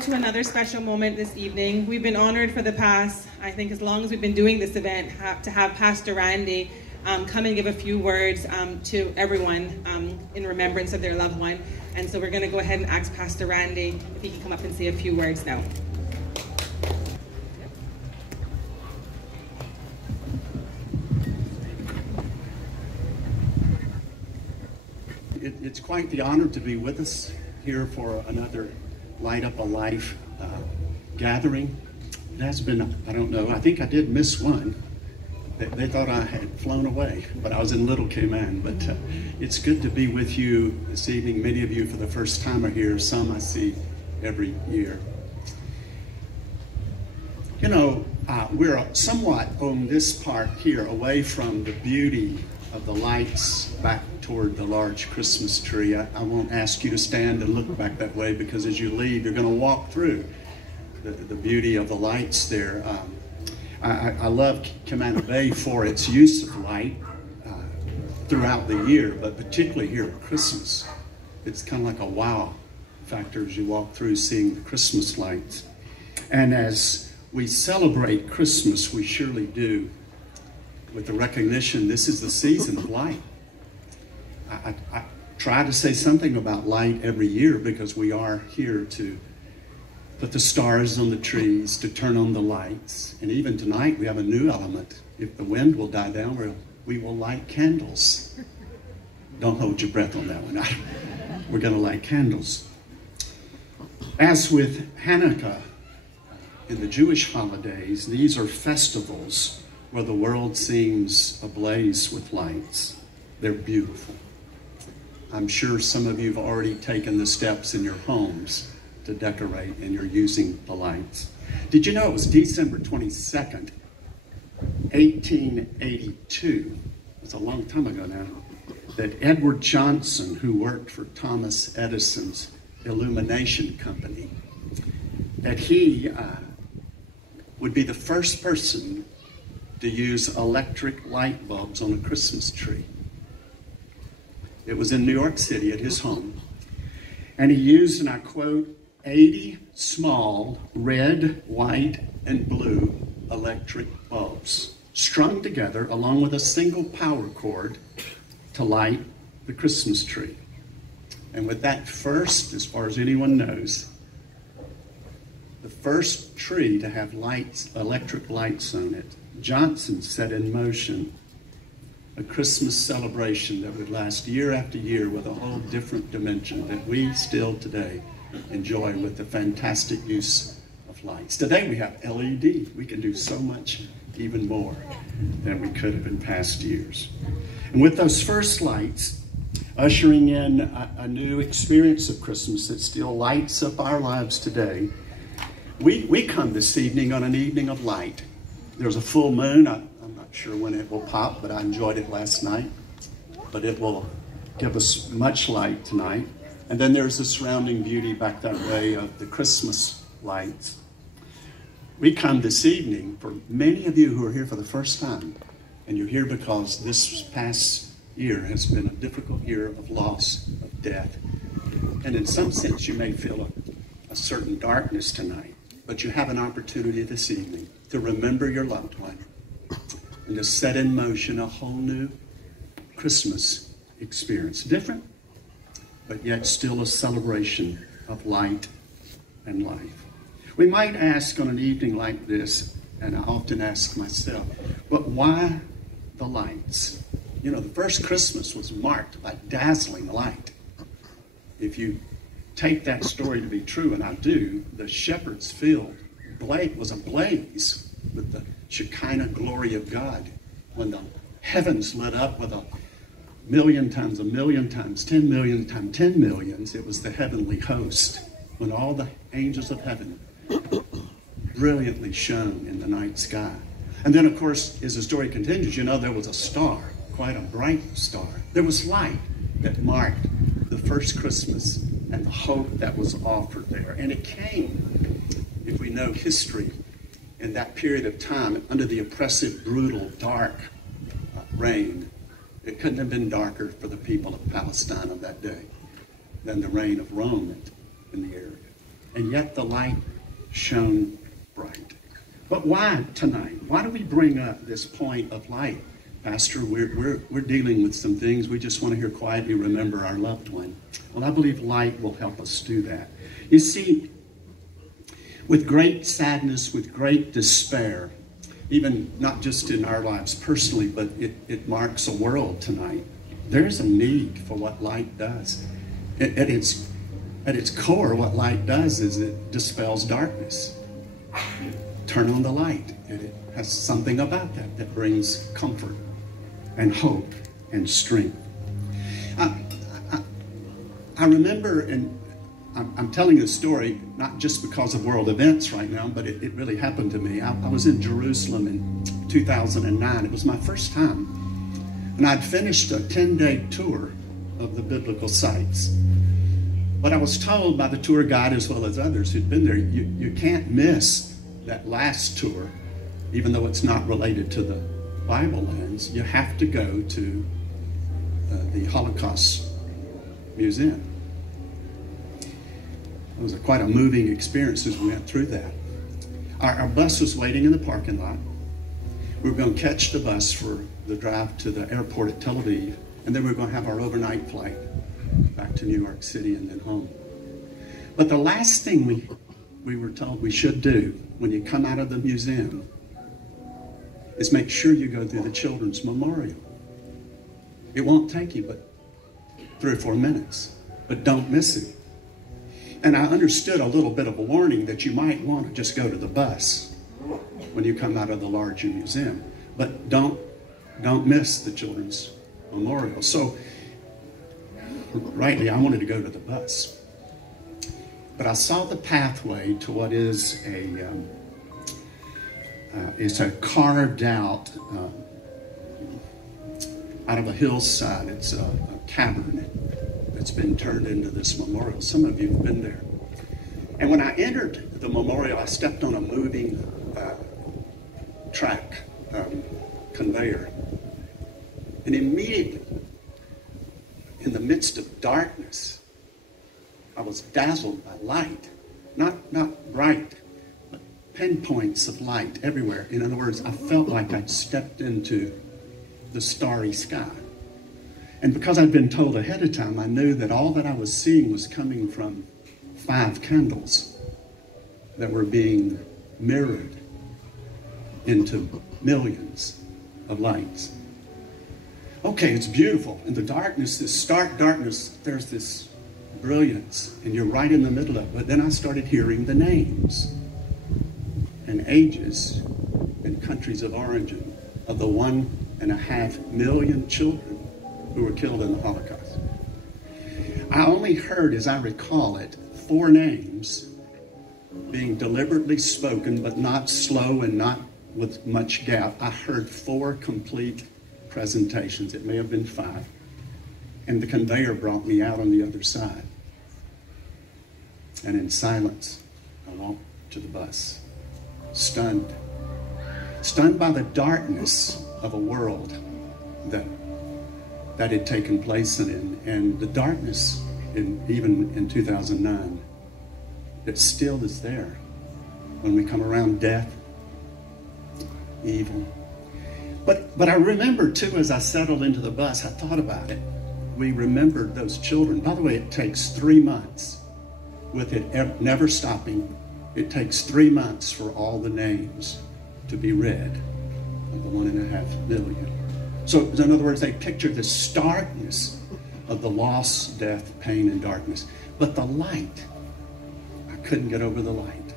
To another special moment this evening. We've been honored for the past, I think as long as we've been doing this event, to have Pastor Randy come and give a few words to everyone in remembrance of their loved one. And so we're going to go ahead and ask Pastor Randy if he can come up and say a few words now. It's quite the honor to be with us here for another Light Up a Life gathering. It has been, I don't know, I think I did miss one. They thought I had flown away, but I was in Little Cayman. But it's good to be with you this evening. Many of you for the first time are here. Some I see every year. You know, we're somewhat on this part here away from the beauty of the lights back toward the large Christmas tree. I won't ask you to stand and look back that way, because as you leave, you're going to walk through the beauty of the lights there. I love Cayman Bay for its use of light throughout the year, but particularly here at Christmas. It's kind of like a wow factor as you walk through seeing the Christmas lights. And as we celebrate Christmas, we surely do with the recognition this is the season of light. I try to say something about light every year because we are here to put the stars on the trees, to turn on the lights. And even tonight we have a new element. If the wind will die down, we will light candles. Don't hold your breath on that one. We're going to light candles. As with Hanukkah, in the Jewish holidays, these are festivals where the world seems ablaze with lights. They're beautiful. I'm sure some of you have already taken the steps in your homes to decorate, and you're using the lights. Did you know it was December 22nd, 1882, it's a long time ago now, that Edward Johnson, who worked for Thomas Edison's illumination company, that he would be the first person to use electric light bulbs on a Christmas tree. It was in New York City at his home. And he used, and I quote, 80 small red, white, and blue electric bulbs strung together along with a single power cord to light the Christmas tree. And with that first, as far as anyone knows, the first tree to have lights, electric lights on it, Johnson set in motion a Christmas celebration that would last year after year with a whole different dimension that we still today enjoy with the fantastic use of lights. Today we have LED. We can do so much even more than we could have in past years. And with those first lights, ushering in a new experience of Christmas that still lights up our lives today, we come this evening on an evening of light. There's a full moon. I'm not sure when it will pop, but I enjoyed it last night. But it will give us much light tonight. And then there's the surrounding beauty back that way of the Christmas lights. We come this evening for many of you who are here for the first time, and you're here because this past year has been a difficult year of loss, of death. And in some sense, you may feel a certain darkness tonight, but you have an opportunity this evening to remember your loved one and to set in motion a whole new Christmas experience. Different, but yet still a celebration of light and life. We might ask on an evening like this, and I often ask myself, but why the lights? You know, the first Christmas was marked by dazzling light. If you take that story to be true, and I do, the shepherd's field was ablaze with the Shekinah glory of God. When the heavens lit up with 1,000,000 times, 1,000,000 times, 10,000,000 times, 10 millions, it was the heavenly host. When all the angels of heaven brilliantly shone in the night sky. And then, of course, as the story continues, you know, there was a star, quite a bright star. There was light that marked the first Christmas and the hope that was offered there. And it came, if we know history, in that period of time, under the oppressive, brutal, dark reign. It couldn't have been darker for the people of Palestine of that day than the reign of Rome in the area. and yet the light shone bright. But why tonight? Why do we bring up this point of light? Pastor, we're dealing with some things. We just want to hear quietly remember our loved one. Well, I believe light will help us do that. You see, with great sadness, with great despair, even not just in our lives personally, but it marks a world tonight. There's a need for what light does. At its core, what light does is it dispels darkness. Turn on the light. It has something about that that brings comfort and hope and strength. I remember, and I'm telling this story not just because of world events right now, but it really happened to me. I was in Jerusalem in 2009. It was my first time. And I'd finished a 10-day tour of the biblical sites. But I was told by the tour guide as well as others who'd been there, you can't miss that last tour, even though it's not related to the Bible lands. You have to go to the Holocaust Museum. It was quite a moving experience as we went through that. Our bus was waiting in the parking lot. We were going to catch the bus for the drive to the airport at Tel Aviv, and then we were going to have our overnight flight back to New York City and then home. But the last thing we were told we should do when you come out of the museum is make sure you go through the Children's Memorial. It won't take you but 3 or 4 minutes, but don't miss it. And I understood a little bit of a warning that you might want to just go to the bus when you come out of the larger museum, but don't miss the Children's Memorial. So rightly, I wanted to go to the bus. But I saw the pathway to what is it's a carved out of a hillside. It's a cavern that's been turned into this memorial. Some of you have been there. And when I entered the memorial, I stepped on a moving track conveyor. And immediately, in the midst of darkness, I was dazzled by light. Not bright, but pinpoints of light everywhere. In other words, I felt like I'd stepped into the starry sky. And because I'd been told ahead of time, I knew that all that I was seeing was coming from 5 candles that were being mirrored into millions of lights. Okay, it's beautiful. In the darkness, this stark darkness, there's this brilliance, and you're right in the middle of it. But then I started hearing the names and ages and countries of origin of the 1.5 million children who were killed in the Holocaust. I only heard, as I recall it, 4 names being deliberately spoken, but not slow and not with much gap. I heard 4 complete presentations. It may have been 5. And the conveyor brought me out on the other side. And in silence, I walked to the bus, stunned by the darkness of a world that had taken place in it, and the darkness even in 2009 that still is there when we come around death, evil. But I remember too, as I settled into the bus, I thought about it. We remembered those children. By the way, it takes 3 months with it never stopping. It takes 3 months for all the names to be read of the 1.5 million. So in other words, they pictured the starkness of the loss, death, pain, and darkness. But the light, I couldn't get over the light.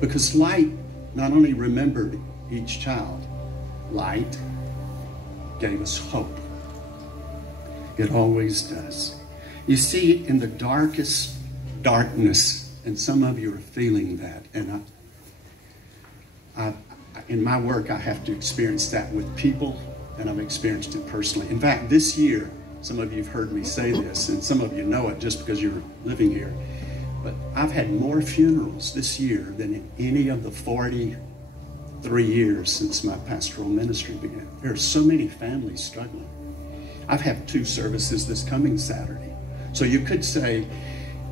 Because light not only remembered each child, light gave us hope. It always does. You see, in the darkest darkness, and some of you are feeling that, and in my work, I have to experience that with people, and I've experienced it personally. In fact, this year, some of you have heard me say this, and some of you know it just because you're living here, but I've had more funerals this year than in any of the 43 years since my pastoral ministry began. There are so many families struggling. I've had 2 services this coming Saturday. So you could say,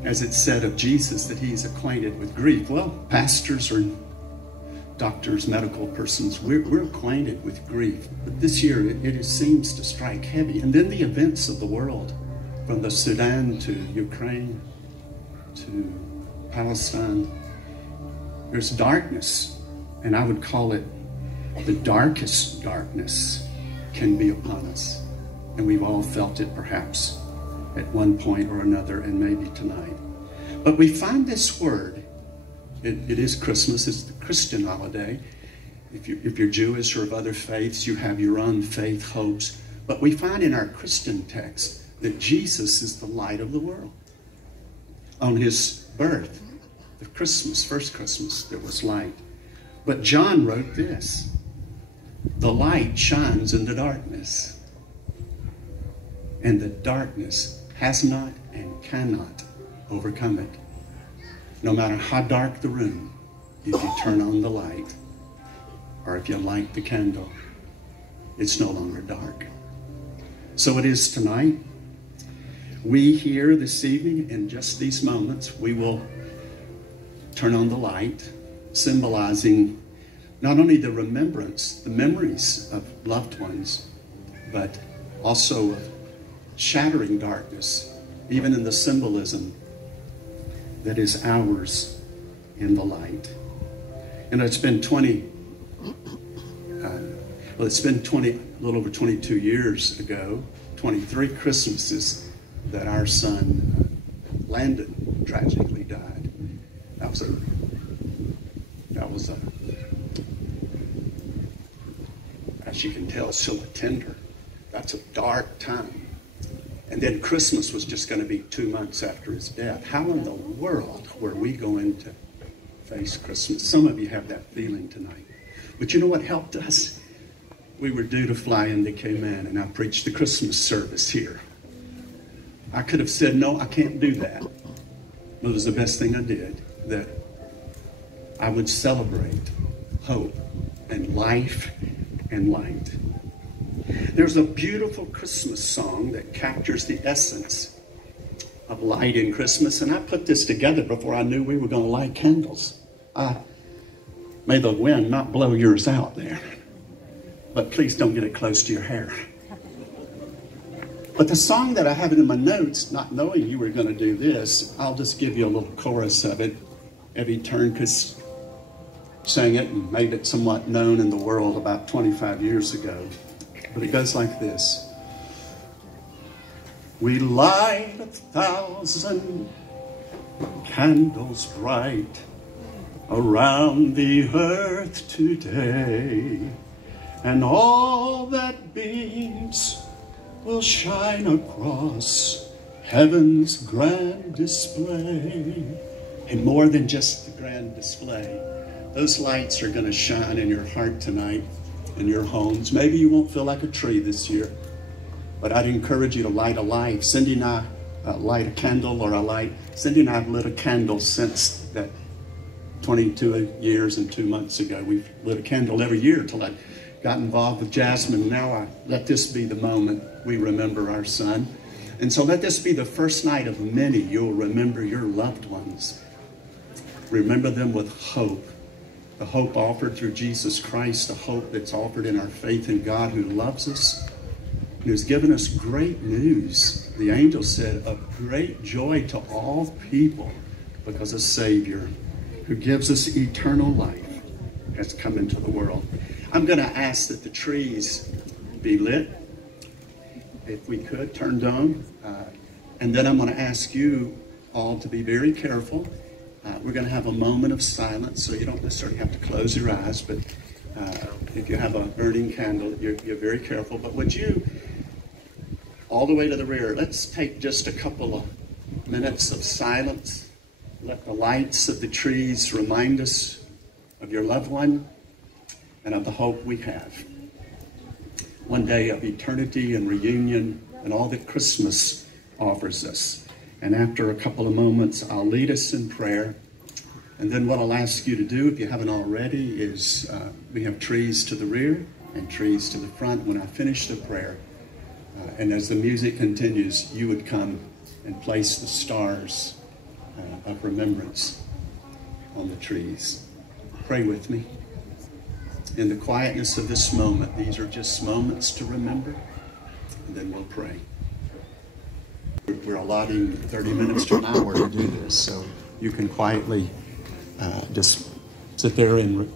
as it said of Jesus, that he's acquainted with grief. Well, pastors or doctors, medical persons, we're acquainted with grief. But this year, it seems to strike heavy. And then the events of the world, from the Sudan to Ukraine to Palestine, there's darkness. And I would call it the darkest darkness can be upon us. And we've all felt it perhaps at one point or another, and maybe tonight. But we find this word. It is Christmas. It's the Christian holiday. If you're Jewish or of other faiths, you have your own faith hopes. But we find in our Christian text that Jesus is the light of the world. On his birth, the Christmas, first Christmas, there was light. But John wrote this: the light shines in the darkness, and the darkness has not and cannot overcome it. No matter how dark the room, if you turn on the light, or if you light the candle, it's no longer dark. So it is tonight. We here this evening, in just these moments, we will turn on the light, symbolizing not only the remembrance, the memories of loved ones, but also of shattering darkness, even in the symbolism that is ours in the light. And it's been a little over 22 years ago, 23 Christmases, that our son Landon tragically died. That was a, as you can tell, still a tender. That's a dark time. And then Christmas was just going to be 2 months after his death. How in the world were we going to face Christmas? Some of you have that feeling tonight. But you know what helped us? We were due to fly into Cayman, and I preached the Christmas service here. I could have said, no, I can't do that. But it was the best thing I did, that I would celebrate hope and life and light. There's a beautiful Christmas song that captures the essence of light in Christmas, and I put this together before I knew we were going to light candles. May the wind not blow yours out there, but please don't get it close to your hair. But the song that I have it in my notes, not knowing you were going to do this, I'll just give you a little chorus of it. Evie Turnquist sang it and made it somewhat known in the world about 25 years ago. But it goes like this. We light 1,000 candles bright around the earth today, and all that beams will shine across heaven's grand display. And more than just the grand display, those lights are going to shine in your heart tonight, in your homes. Maybe you won't feel like a tree this year, but I'd encourage you to light a light. Cindy and I light a candle or a light. Cindy and I have lit a candle since that 22 years and 2 months ago. We've lit a candle every year until I got involved with Jasmine. Now I let this be the moment we remember our son. And so let this be the first night of many you'll remember your loved ones. Remember them with hope. The hope offered through Jesus Christ, the hope that's offered in our faith in God who loves us, and who's given us great news. The angel said, of great joy to all people, because a Savior who gives us eternal life has come into the world. I'm going to ask that the trees be lit, if we could, turned on. And then I'm going to ask you all to be very careful. We're going to have a moment of silence, so you don't necessarily have to close your eyes, but if you have a burning candle, you're very careful. But would you, all the way to the rear, let's take just a couple of minutes of silence. Let the lights of the trees remind us of your loved one and of the hope we have. One day of eternity and reunion and all that Christmas offers us. And after a couple of moments, I'll lead us in prayer. And then what I'll ask you to do, if you haven't already, is we have trees to the rear and trees to the front. When I finish the prayer, and as the music continues, you would come and place the stars of remembrance on the trees. Pray with me. In the quietness of this moment, these are just moments to remember, and then we'll pray. We're allotting 30 minutes to an hour to do this, so you can quietly just sit there and